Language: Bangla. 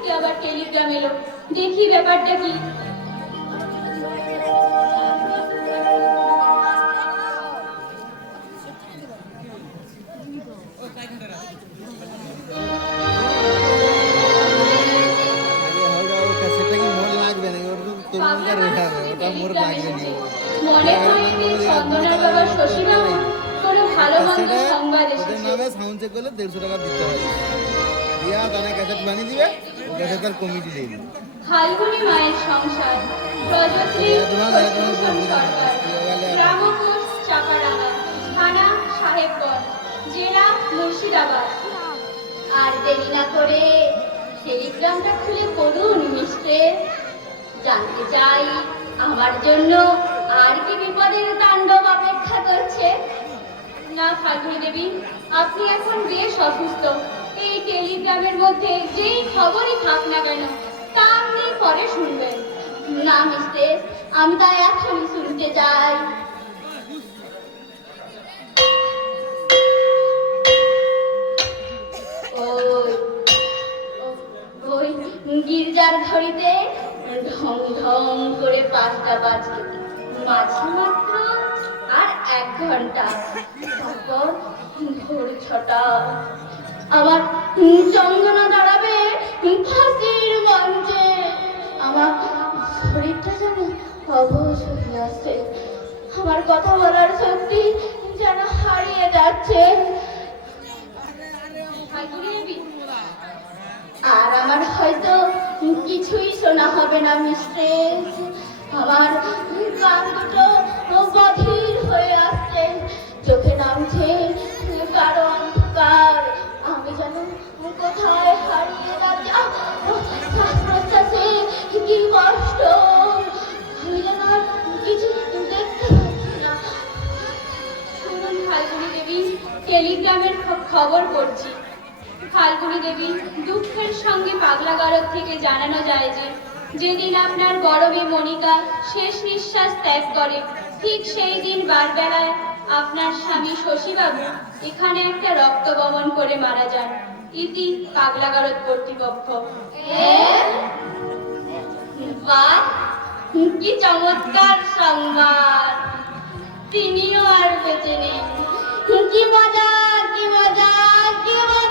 থেকে আবার টেলিগ্রাম এলো। দেখি ব্যাপারটা কি। মনে হয়নি চন্দনার বাবা শশীবাবু কোনো ভালো মন্দ সংবাদ এসেছে। সাউন্ড চেক করলে 150 টাকা দিতে হবে। দিয়া তারা ক্যাসেট বানিয়ে দিবে, ক্যাসেটের কমিটি দিয়ে দিবে। ফাল্গুনী মায়ের সংসার, প্রযত্নী শশীভূষণ সরকার, গ্রামকোষ চাপাডাঙ্গা, থানা সাহেবগঞ্জ, জেলা মুর্শিদাবাদ। আর দেরি না করে টেলিগ্রামটা খুলে পড়ুন মিস্ট্রেস। জানতে চাই আমার জন্য আর কি বিপদের তাণ্ডব অপেক্ষা করছে। না ফাল্গুনী দেবী, আপনি এখন বেশ অসুস্থ। এই টেলিগ্রামের মধ্যে যেই খবরই থাক না কেন তা আপনি পরে শুনবেন। না মিস্ট্রেস, আমি তা এখনই শুনতে চাই। ওই গির্জার ঘড়িতে ঢং ঢং করে 5টা বাজে। মাঝে মাত্র আর 1 ঘন্টা, তারপর ভোর 6টা। আমার চন্দনা দাঁড়াবে ফাঁসির মঞ্চে। আমার শরীরটা যেন অবশ হয়ে আসছে, আমার কথা বলার শক্তি যেন হারিয়ে যাচ্ছে। আর আমার হয়তো কিছুই শোনা হবে না মিস্ট্রেস। আমার কান দুটো বধির হয়ে আসছে, চোখে নামছে কারো অন্ধকার। আমি যেন কোথায় হারিয়ে যাচ্ছি। শ্বাস প্রশ্বাসে কি কষ্ট, আমি যেন আর কিছু দেখতে পাচ্ছি না। শুনুন ফাল্গুনী দেবী, টেলিগ্রামের খবর পড়ছি। ফাল্গুনী দেবী, দুঃখের সঙ্গে পাগলাগারদ থেকে জানানো যায় যে যেদিন আপনার বড় মেয়ে মনিকা শেষ নিঃশ্বাস ত্যাগ করে, ঠিক সেই দিন বারবেলায় আপনার স্বামী শশীবাবু এখানে একটা রক্ত বমন করে মারা যান। ইতি পাগলাগারদ কর্তৃপক্ষ। বাহ, কি চমৎকার সংবাদ! তিনিও আর বেঁচে নেই। কি মজা, কি মজা, কি মজা!